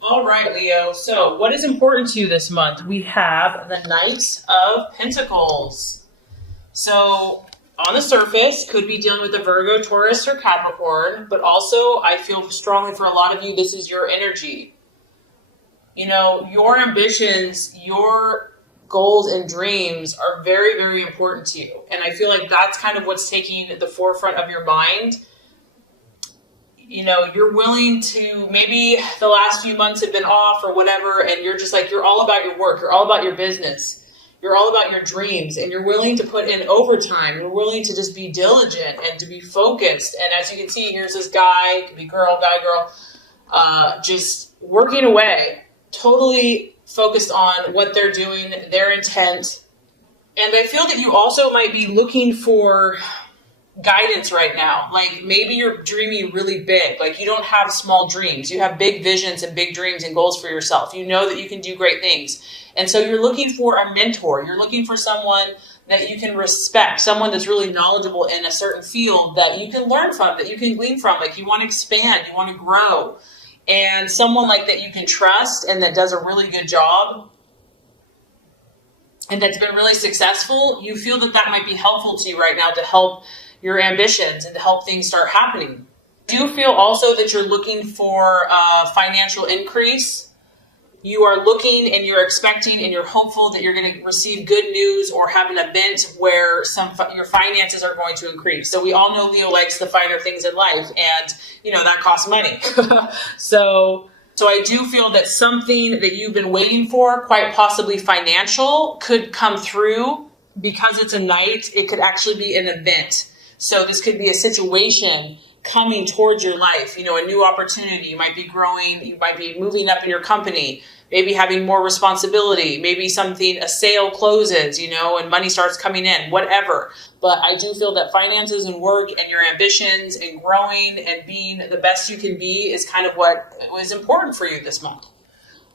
All right, Leo. So, what is important to you this month? We have the Knight of Pentacles. So, on the surface, could be dealing with a Virgo, Taurus, or Capricorn, but also I feel strongly for a lot of you, this is your energy. You know, your ambitions, your goals and dreams are very, very important to you. And I feel like that's kind of what's taking the forefront of your mind. You know, you're willing to, maybe the last few months have been off or whatever, and you're just like, you're all about your work, you're all about your business, you're all about your dreams, and you're willing to put in overtime, you're willing to just be diligent and to be focused. And as you can see, here's this guy, could be girl, guy, girl, just working away, totally focused on what they're doing, their intent. And I feel that you also might be looking for guidance right now. Like maybe you're dreaming really big. Like you don't have small dreams. You have big visions and big dreams and goals for yourself. You know that you can do great things. And so you're looking for a mentor. You're looking for someone that you can respect, someone that's really knowledgeable in a certain field that you can learn from, that you can glean from. Like you want to expand, you want to grow. And someone like that you can trust and that does a really good job and that's been really successful, you feel that that might be helpful to you right now to help your ambitions and to help things start happening. Do you feel also that you're looking for a financial increase? You are looking and you're expecting and you're hopeful that you're going to receive good news or have an event where your finances are going to increase. So we all know Leo likes the finer things in life, and you know that costs money. So I do feel that something that you've been waiting for, quite possibly financial, could come through. Because it's a night, it could actually be an event. So this could be a situation coming towards your life, you know, a new opportunity. You might be growing, you might be moving up in your company, maybe having more responsibility, maybe a sale closes, you know, and money starts coming in, whatever. But I do feel that finances and work and your ambitions and growing and being the best you can be is kind of what was important for you this month.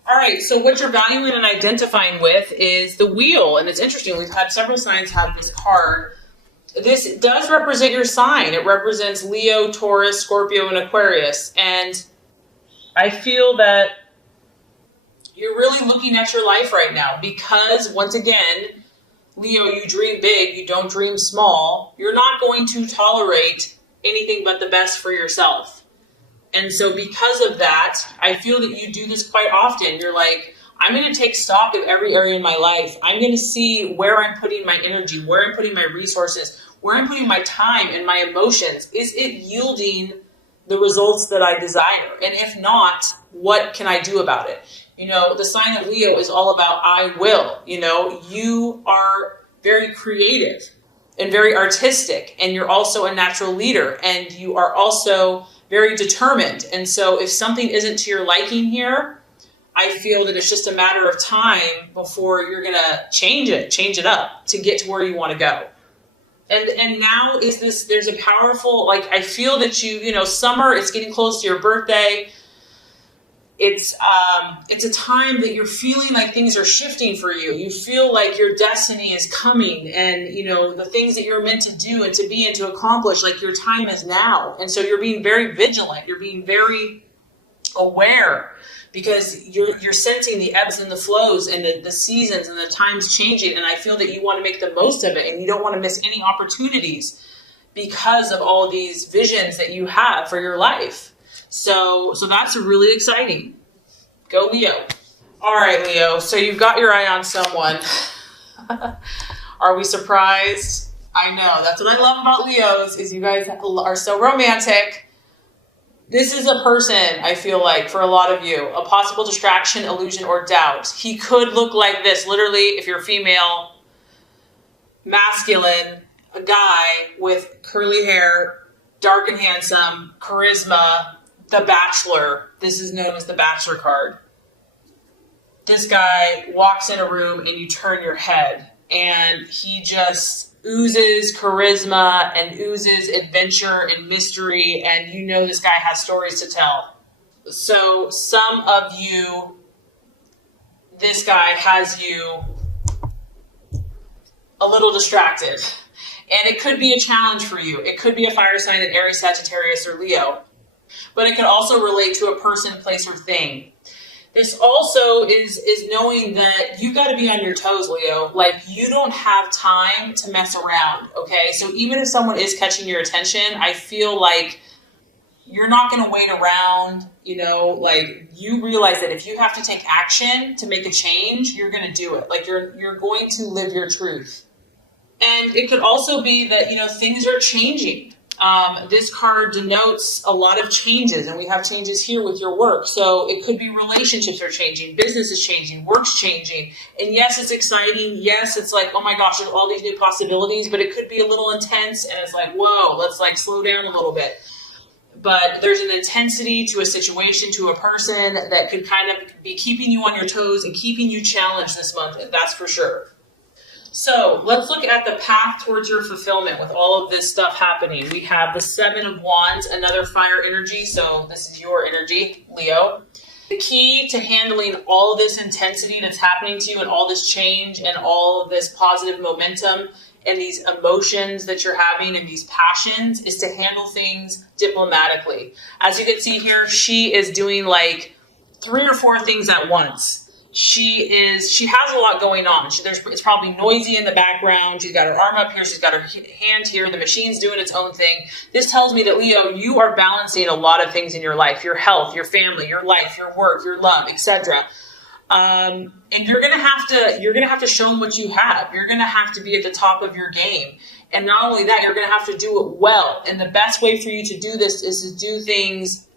All right, so what you're valuing and identifying with is the wheel. And it's interesting, we've had several signs have this card. This does represent your sign. It represents Leo, Taurus, Scorpio, and Aquarius. And I feel that you're really looking at your life right now because, once again, Leo, you dream big, you don't dream small. You're not going to tolerate anything but the best for yourself. And so because of that, I feel that you do this quite often. You're like, I'm going to take stock of every area in my life. I'm going to see where I'm putting my energy, where I'm putting my resources, where I'm putting my time and my emotions. Is it yielding the results that I desire? And if not, what can I do about it? You know, the sign of Leo is all about I will. You know, you are very creative and very artistic, and you're also a natural leader, and you are also very determined. And so if something isn't to your liking here, I feel that it's just a matter of time before you're going to change it up to get to where you want to go. And now there's a powerful, like, I feel that you know, summer, it's getting close to your birthday. It's a time that you're feeling like things are shifting for you. You feel like your destiny is coming, and you know the things that you're meant to do and to be and to accomplish, like your time is now. And so you're being very vigilant. You're being very aware because you're sensing the ebbs and the flows and the seasons and the times changing. And I feel that you want to make the most of it, and you don't want to miss any opportunities because of all these visions that you have for your life. So that's really exciting. Go Leo. All right, Leo. So you've got your eye on someone. Are we surprised? I know. That's what I love about Leos is you guys are so romantic. This is a person, I feel like, for a lot of you, a possible distraction, illusion, or doubt. He could look like this. Literally, if you're female, masculine, a guy with curly hair, dark and handsome, charisma, the Bachelor. This is known as the Bachelor card. This guy walks in a room and you turn your head and he just oozes charisma and oozes adventure and mystery, and you know this guy has stories to tell. So some of you, this guy has you a little distracted, and it could be a challenge for you. It could be a fire sign in Aries, Sagittarius, or Leo. But it can also relate to a person, place, or thing. This also is knowing that you got to be on your toes, Leo. Like, you don't have time to mess around, okay? So even if someone is catching your attention, I feel like you're not going to wait around, like, you realize that if you have to take action to make a change, you're going to do it. Like, you're going to live your truth. And it could also be that, things are changing. This card denotes a lot of changes, and we have changes here with your work. So it could be relationships are changing, business is changing, work's changing. And yes, it's exciting. Yes, it's like, oh my gosh, there's all these new possibilities, but it could be a little intense, and it's like, whoa, let's like slow down a little bit. But there's an intensity to a situation, to a person that could kind of be keeping you on your toes and keeping you challenged this month, that's for sure. So let's look at the path towards your fulfillment with all of this stuff happening. We have the 7 of Wands, another fire energy. So this is your energy, Leo. The key to handling all of this intensity that's happening to you and all this change and all of this positive momentum and these emotions that you're having and these passions is to handle things diplomatically. As you can see here, she is doing like 3 or 4 things at once. She has a lot going on. It's probably noisy in the background. She's got her arm up here. She's got her hand here. The machine's doing its own thing. This tells me that, Leo, you are balancing a lot of things in your life, your health, your family, your life, your work, your love, etc. And you're gonna have to show them what you have. You're gonna have to be at the top of your game. And not only that, you're gonna have to do it well. And the best way for you to do this is to do things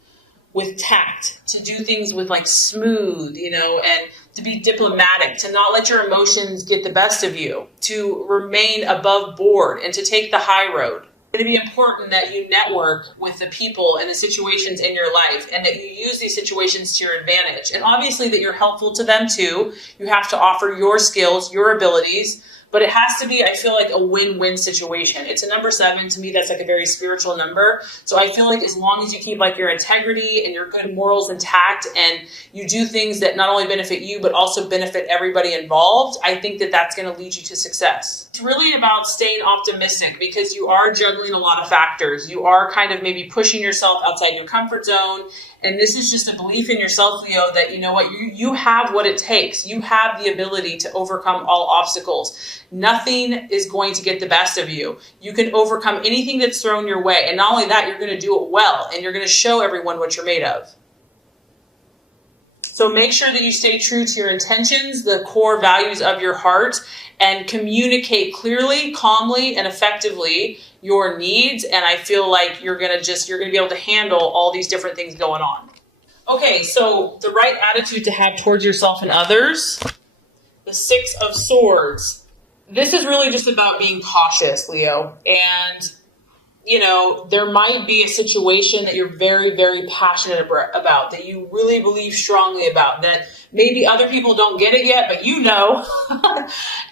with tact, to do things with like smooth, and to be diplomatic, to not let your emotions get the best of you, to remain above board and to take the high road. It's going to be important that you network with the people and the situations in your life and that you use these situations to your advantage. And obviously that you're helpful to them too. You have to offer your skills, your abilities, but it has to be, I feel like, a win-win situation. It's a number 7. To me, that's like a very spiritual number. So I feel like as long as you keep like your integrity and your good morals intact and you do things that not only benefit you, but also benefit everybody involved, I think that that's going to lead you to success. It's really about staying optimistic because you are juggling a lot of factors. You are kind of maybe pushing yourself outside your comfort zone. And this is just a belief in yourself, Leo, that you know what, you have what it takes. You have the ability to overcome all obstacles. Nothing is going to get the best of you. You can overcome anything that's thrown your way. And not only that, you're going to do it well. And you're going to show everyone what you're made of. So make sure that you stay true to your intentions, the core values of your heart, and communicate clearly, calmly, and effectively your needs. And I feel like you're going to be able to handle all these different things going on. Okay, so the right attitude to have towards yourself and others, the 6 of Swords. This is really just about being cautious, Leo. And there might be a situation that you're very, very passionate about, that you really believe strongly about, that maybe other people don't get it yet, but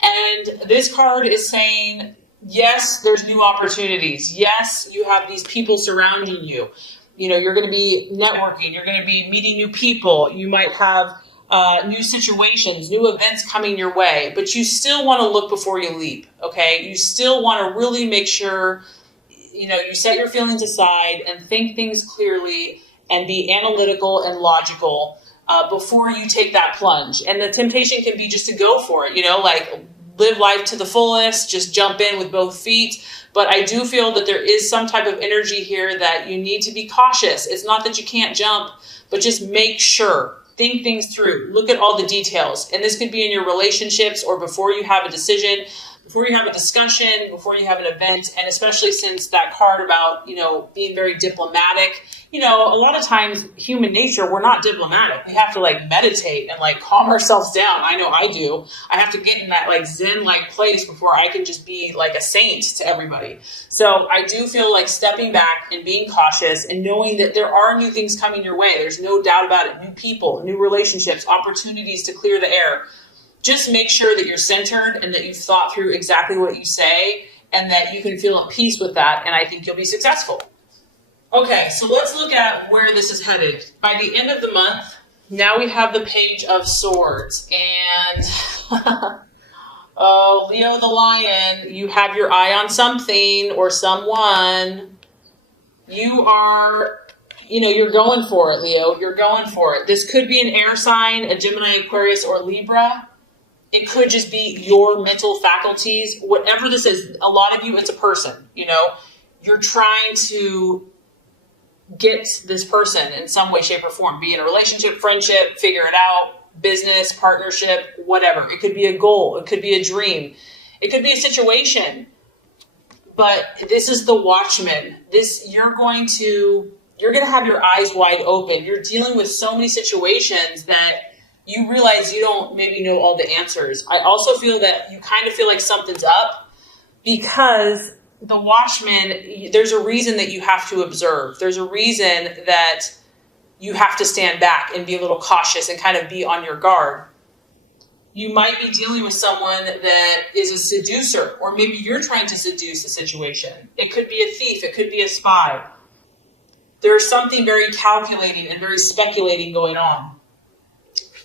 And this card is saying, yes, there's new opportunities. Yes, you have these people surrounding you. You're going to be networking. You're going to be meeting new people. You might have new situations, new events coming your way, but you still want to look before you leap, okay? You still want to really make sure you set your feelings aside and think things clearly and be analytical and logical before you take that plunge. And the temptation can be just to go for it, like live life to the fullest, just jump in with both feet. But I do feel that there is some type of energy here that you need to be cautious. It's not that you can't jump, but just make sure. Think things through. Look at all the details. And this could be in your relationships or before you have a decision, before you have a discussion, before you have an event, and especially since that card about, being very diplomatic, a lot of times human nature, we're not diplomatic. We have to meditate and calm ourselves down. I know I do. I have to get in that Zen-like place before I can just be like a saint to everybody. So I do feel like stepping back and being cautious and knowing that there are new things coming your way. There's no doubt about it. New people, new relationships, opportunities to clear the air. Just make sure that you're centered and that you've thought through exactly what you say and that you can feel at peace with that. And I think you'll be successful. Okay, so let's look at where this is headed. By the end of the month, now we have the Page of Swords. And Leo the Lion, you have your eye on something or someone. You are You're going for it, Leo. You're going for it. This could be an air sign, a Gemini, Aquarius, or Libra. It could just be your mental faculties. Whatever this is, a lot of you, it's a person, You're trying to get this person in some way, shape, or form. Be in a relationship, friendship, figure it out, business, partnership, whatever. It could be a goal. It could be a dream. It could be a situation. But this is the Watchman. You're going to have your eyes wide open. You're dealing with so many situations that you realize you don't maybe know all the answers. I also feel that you kind of feel like something's up because the Watchman, there's a reason that you have to observe. There's a reason that you have to stand back and be a little cautious and kind of be on your guard. You might be dealing with someone that is a seducer, or maybe you're trying to seduce a situation. It could be a thief. It could be a spy. There's something very calculating and very speculating going on.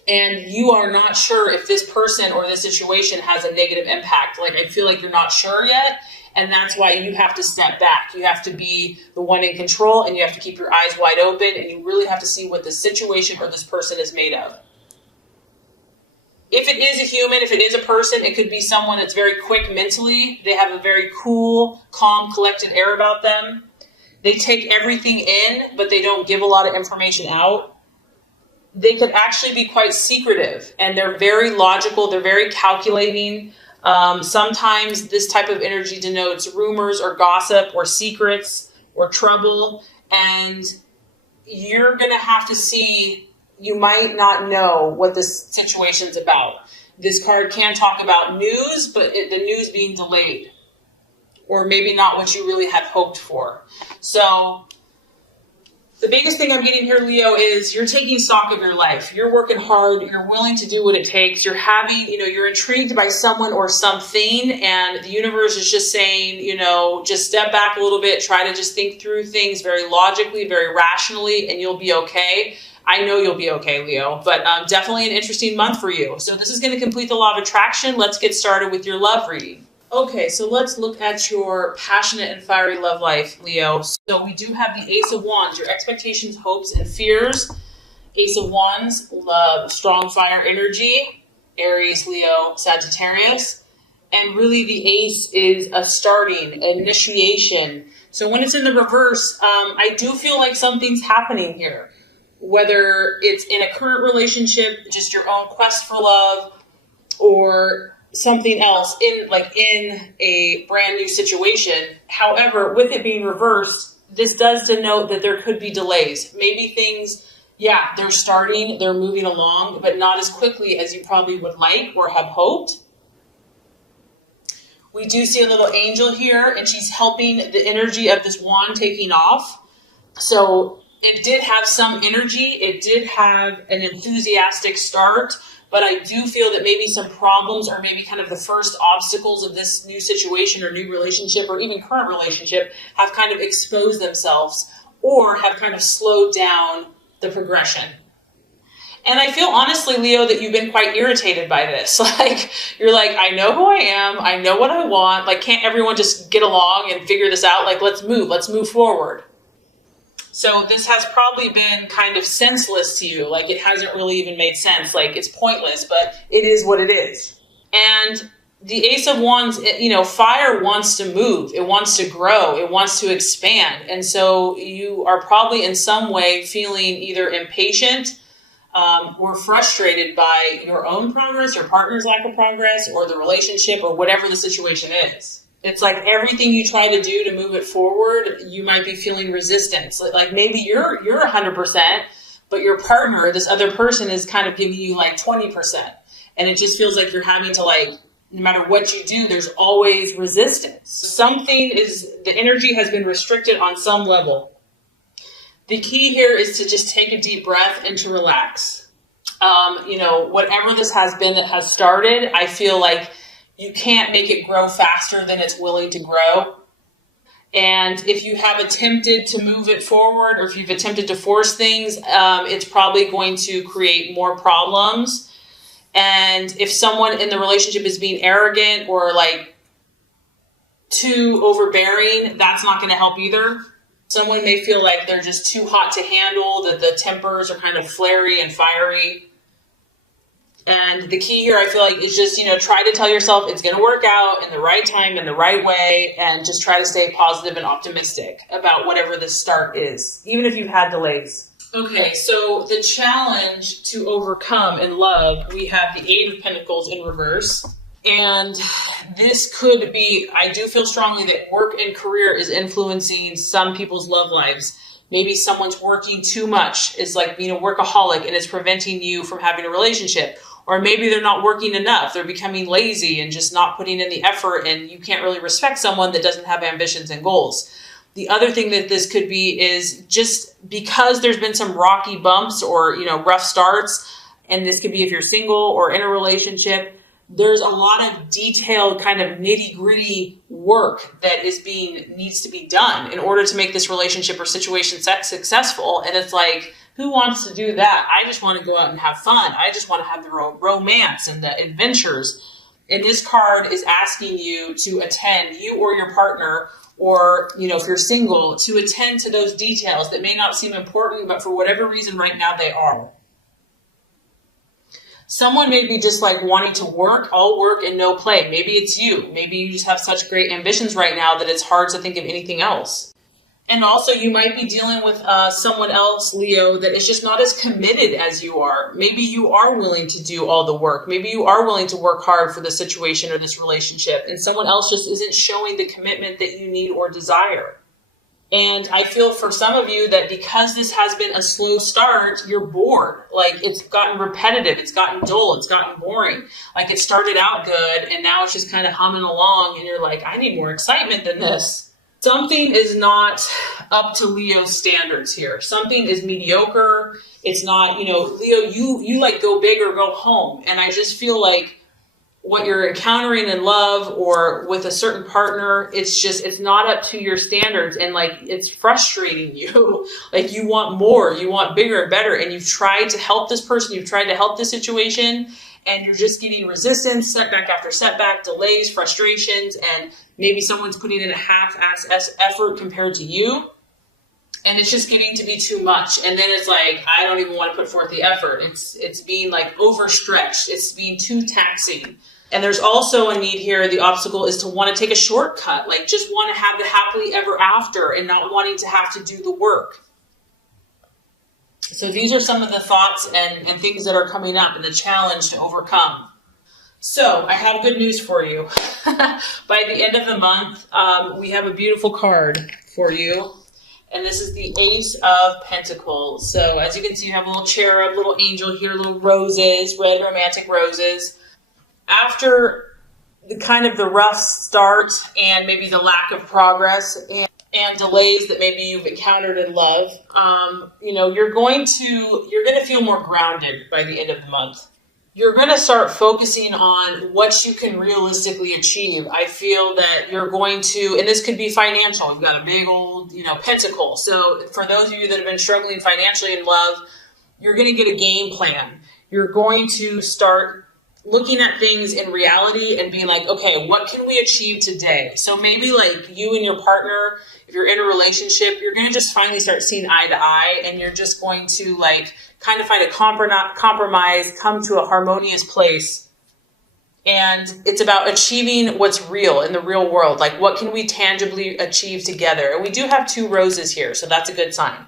And you are not sure if this person or this situation has a negative impact. Like, I feel like you're not sure yet. And that's why you have to step back. You have to be the one in control, and you have to keep your eyes wide open, and you really have to see what the situation or this person is made of. If it is a human, if it is a person, it could be someone that's very quick mentally. They have a very cool, calm, collected air about them. They take everything in, but they don't give a lot of information out. They could actually be quite secretive, and they're very logical. They're very calculating. Sometimes this type of energy denotes rumors or gossip or secrets or trouble, and you're going to have to see. You might not know what this situation's about. This card can talk about news, but the news being delayed, or maybe not what you really had hoped for. So the biggest thing I'm getting here, Leo, is you're taking stock of your life. You're working hard. You're willing to do what it takes. You're having, you're intrigued by someone or something, and the universe is just saying, just step back a little bit, try to just think through things very logically, very rationally, and you'll be okay. I know you'll be okay, Leo, but definitely an interesting month for you. So this is going to complete the law of attraction. Let's get started with your love reading. Okay, so let's look at your passionate and fiery love life, Leo. So we do have the Ace of Wands, your expectations, hopes, and fears. Ace of Wands, love, strong fire energy, Aries, Leo, Sagittarius. And really the Ace is a starting, initiation. So when it's in the reverse, I do feel like something's happening here. Whether it's in a current relationship, just your own quest for love, or something else in a brand new situation. However, with it being reversed, this does denote that there could be delays. Maybe things, they're starting, they're moving along, but not as quickly as you probably would like or have hoped. We do see a little angel here, and she's helping the energy of this wand taking off. So it did have some energy. It did have an enthusiastic start, but I do feel that maybe some problems or maybe kind of the first obstacles of this new situation or new relationship or even current relationship have kind of exposed themselves or have kind of slowed down the progression. And I feel honestly, Leo, that you've been quite irritated by this. You're like, I know who I am. I know what I want. Can't everyone just get along and figure this out? Let's move forward. So this has probably been kind of senseless to you. It hasn't really even made sense. It's pointless, but it is what it is. And the Ace of Wands, fire wants to move. It wants to grow. It wants to expand. And so you are probably in some way feeling either impatient or frustrated by your own progress, your partner's lack of progress, or the relationship, or whatever the situation is. It's like everything you try to do to move it forward, you might be feeling resistance. Maybe you're 100%, but your partner, this other person, is kind of giving you 20%. And it just feels like you're having to no matter what you do, there's always resistance. The energy has been restricted on some level. The key here is to just take a deep breath and to relax. Whatever this has been that has started, I feel like you can't make it grow faster than it's willing to grow. And if you have attempted to move it forward, or if you've attempted to force things, it's probably going to create more problems. And if someone in the relationship is being arrogant or too overbearing, that's not going to help either. Someone may feel like they're just too hot to handle, that the tempers are kind of flary and fiery. And the key here, I feel like, is just, try to tell yourself it's going to work out in the right time, in the right way, and just try to stay positive and optimistic about whatever the start is, even if you've had delays. Okay, so the challenge to overcome in love, we have the Eight of Pentacles in reverse. And this could be, I do feel strongly that work and career is influencing some people's love lives. Maybe someone's working too much, is like being a workaholic, and it's preventing you from having a relationship. Or maybe they're not working enough. They're becoming lazy and just not putting in the effort, and you can't really respect someone that doesn't have ambitions and goals. The other thing that this could be is just because there's been some rocky bumps or, rough starts, and this could be if you're single or in a relationship, there's a lot of detailed kind of nitty-gritty work that needs to be done in order to make this relationship or situation successful. And it's like, who wants to do that? I just want to go out and have fun. I just want to have the romance and the adventures. And this card is asking you to attend, you or your partner, or, if you're single, to attend to those details that may not seem important, but for whatever reason right now they are. Someone may be just like wanting to work, all work and no play. Maybe it's you. Maybe you just have such great ambitions right now that it's hard to think of anything else. And also you might be dealing with someone else, Leo, that is just not as committed as you are. Maybe you are willing to do all the work. Maybe you are willing to work hard for the situation or this relationship, and someone else just isn't showing the commitment that you need or desire. And I feel for some of you that because this has been a slow start, you're bored. Like, it's gotten repetitive, it's gotten dull, it's gotten boring. Like, it started out good and now it's just kind of humming along and you're like, I need more excitement than this. Something is not up to Leo's standards here. Something is mediocre. It's not, Leo, you like go big or go home. And I just feel like what you're encountering in love or with a certain partner, it's not up to your standards, and like it's frustrating you. Like, you want more, you want bigger and better, and you've tried to help this person, you've tried to help this situation, and you're just getting resistance, setback after setback, delays, frustrations, and maybe someone's putting in a half-ass effort compared to you. And it's just getting to be too much. And then it's like, I don't even want to put forth the effort. It's being like overstretched. It's being too taxing. And there's also a need here. The obstacle is to want to take a shortcut. Like, just want to have the happily ever after and not wanting to have to do the work. So these are some of the thoughts and things that are coming up and the challenge to overcome. So I have good news for you. By the end of the month, we have a beautiful card for you. And this is the Ace of Pentacles. So as you can see, you have a little cherub, little angel here, little roses, red romantic roses. After the rough start and maybe the lack of progress and delays that maybe you've encountered in love, you're going to feel more grounded by the end of the month. You're going to start focusing on what you can realistically achieve. I feel that you're going to, and this could be financial. You've got a big old, pentacle. So for those of you that have been struggling financially in love, you're going to get a game plan. You're going to start looking at things in reality and being like, okay, what can we achieve today? So maybe like you and your partner, if you're in a relationship, you're going to just finally start seeing eye to eye, and you're just going to like kind of find a compromise, come to a harmonious place. And it's about achieving what's real in the real world. Like, what can we tangibly achieve together? And we do have 2 roses here, so that's a good sign.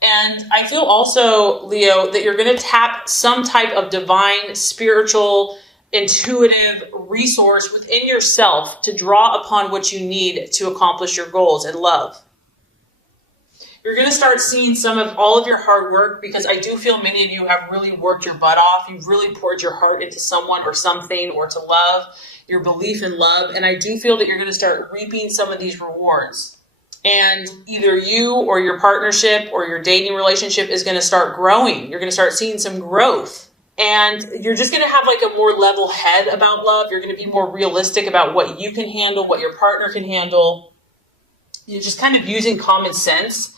And I feel also, Leo, that you're going to tap some type of divine, spiritual, intuitive resource within yourself to draw upon what you need to accomplish your goals in love. You're going to start seeing some of all of your hard work, because I do feel many of you have really worked your butt off. You've really poured your heart into someone or something, or to love, your belief in love. And I do feel that you're going to start reaping some of these rewards. And either you or your partnership or your dating relationship is going to start growing. You're going to start seeing some growth. And you're just going to have like a more level head about love. You're going to be more realistic about what you can handle, what your partner can handle. You're just kind of using common sense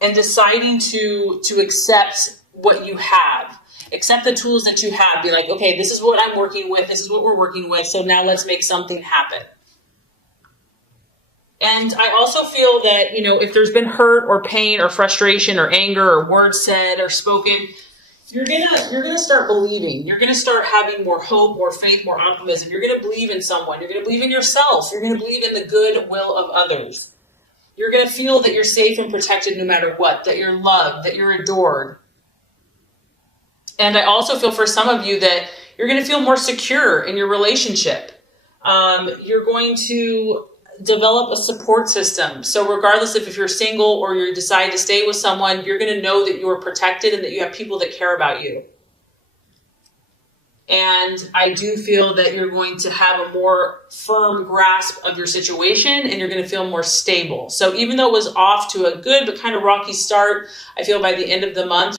and deciding to accept what you have. Accept the tools that you have. Be like, okay, this is what I'm working with. This is what we're working with. So now let's make something happen. And I also feel that, if there's been hurt or pain or frustration or anger or words said or spoken, you're gonna start believing. You're gonna start having more hope, more faith, more optimism. You're gonna believe in someone. You're gonna believe in yourself. You're gonna believe in the good will of others. You're gonna feel that you're safe and protected no matter what, that you're loved, that you're adored. And I also feel for some of you that you're gonna feel more secure in your relationship. You're going to develop a support system. So regardless if you're single or you decide to stay with someone, you're going to know that you are protected and that you have people that care about you. And I do feel that you're going to have a more firm grasp of your situation and you're going to feel more stable. So even though it was off to a good but kind of rocky start, I feel by the end of the month,